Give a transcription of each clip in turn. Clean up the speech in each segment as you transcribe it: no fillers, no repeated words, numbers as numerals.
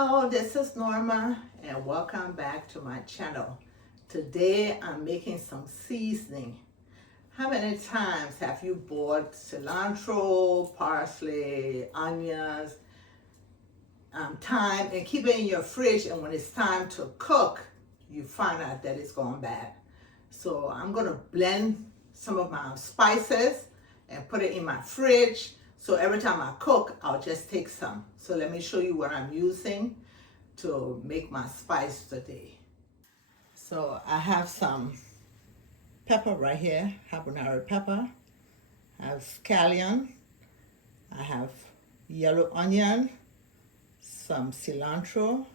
Hello, this is Norma and welcome back to my channel. Today I'm making some seasoning. How many times have you bought cilantro, parsley, onions, thyme and keep it in your fridge, and when it's time to cook, you find out that it's gone bad? So I'm gonna blend some of my spices and put it in my fridge. So every time I cook, I'll just take some. So let me show you what I'm using to make my spice today. So I have some pepper right here, habanero pepper. I have scallion. I have yellow onion, some cilantro,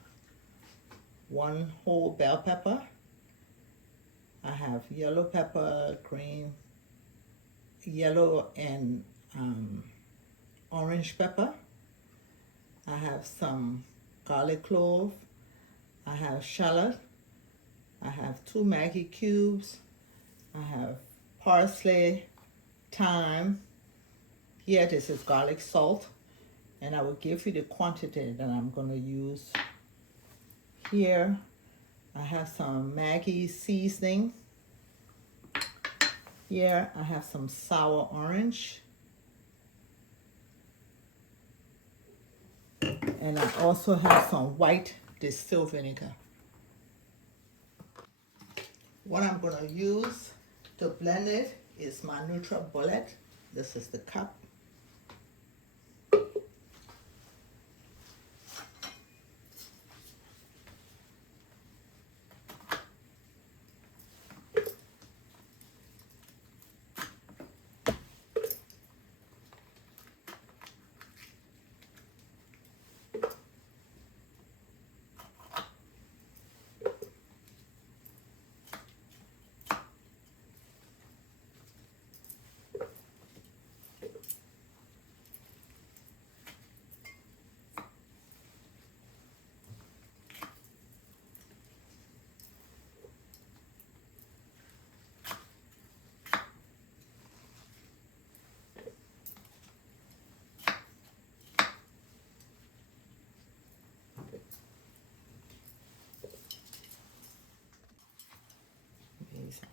one whole bell pepper. I have yellow pepper, green, yellow and orange pepper. I have some garlic clove. I have shallot. I have 2 Maggi cubes. I have parsley, thyme. Here this is garlic salt, and I will give you the quantity that I'm going to use. Here I have some Maggi seasoning. Here I have some sour orange. And I also have some white distilled vinegar. What I'm going to use to blend it is my NutriBullet. This is the cup.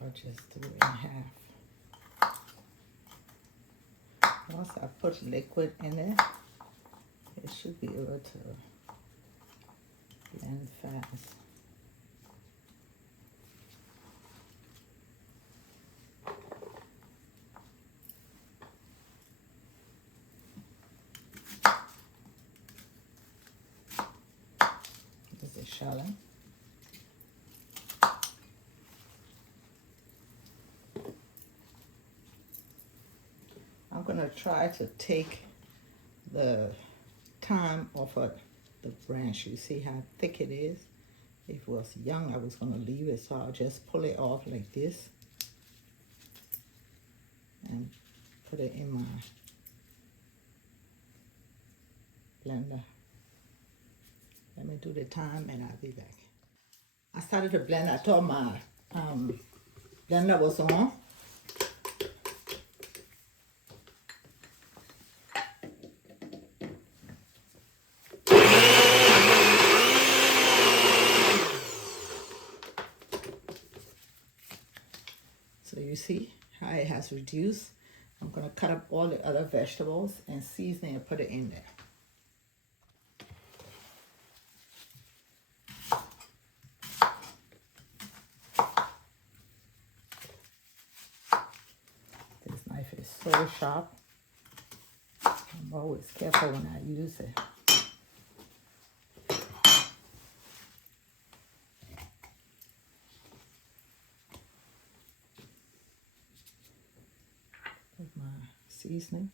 I'll just do it in half. Once I put liquid in it, it should be able to blend fast. This is shallot. I'm going to try to take the thyme off of the branch. You see how thick it is? If it was young, I was going to leave it, so I'll just pull it off like this and put it in my blender. Let me do the thyme and I'll be back. I started to blend. I thought my blender was on. So you see how it has reduced. I'm going to cut up all the other vegetables and season and put it in there. This knife is so sharp. I'm always careful when I use it. My seasoning.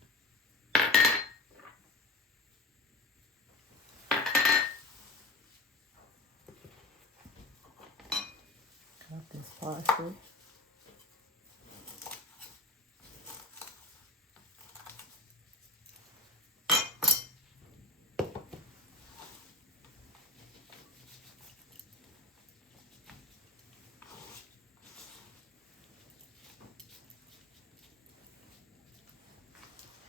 Cut up this parsley.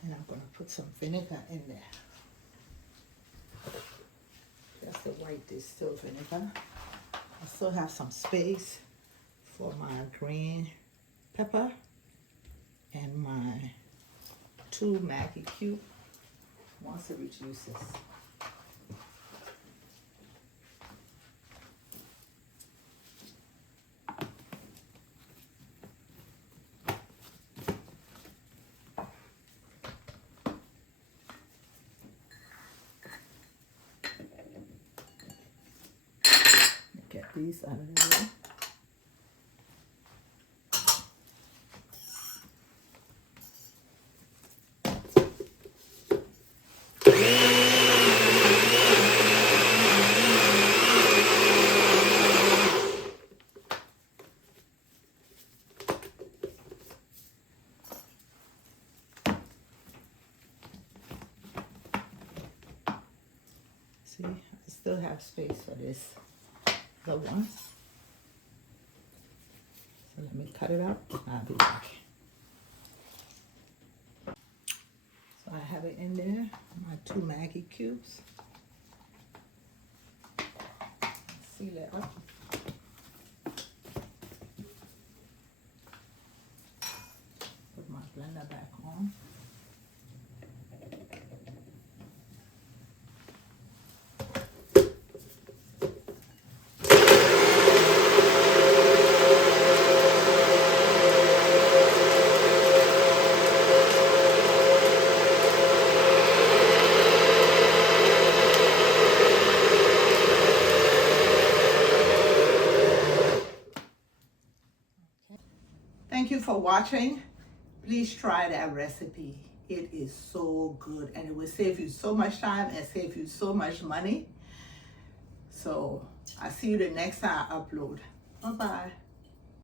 And I'm going to put some vinegar in there. Just the white distilled vinegar. I still have some space for my green pepper and my 2 Maggi cubes once it reduces. Get these out of the way. See, I still have space for this other one. So let me cut it out. I'll be back. So I have it in there, my 2 Maggi cubes. Seal it up. Put my blender back on. Thank you for watching. Please try that recipe. It is so good and it will save you so much time and save you so much money. So I'll see you the next time I upload. Bye-bye.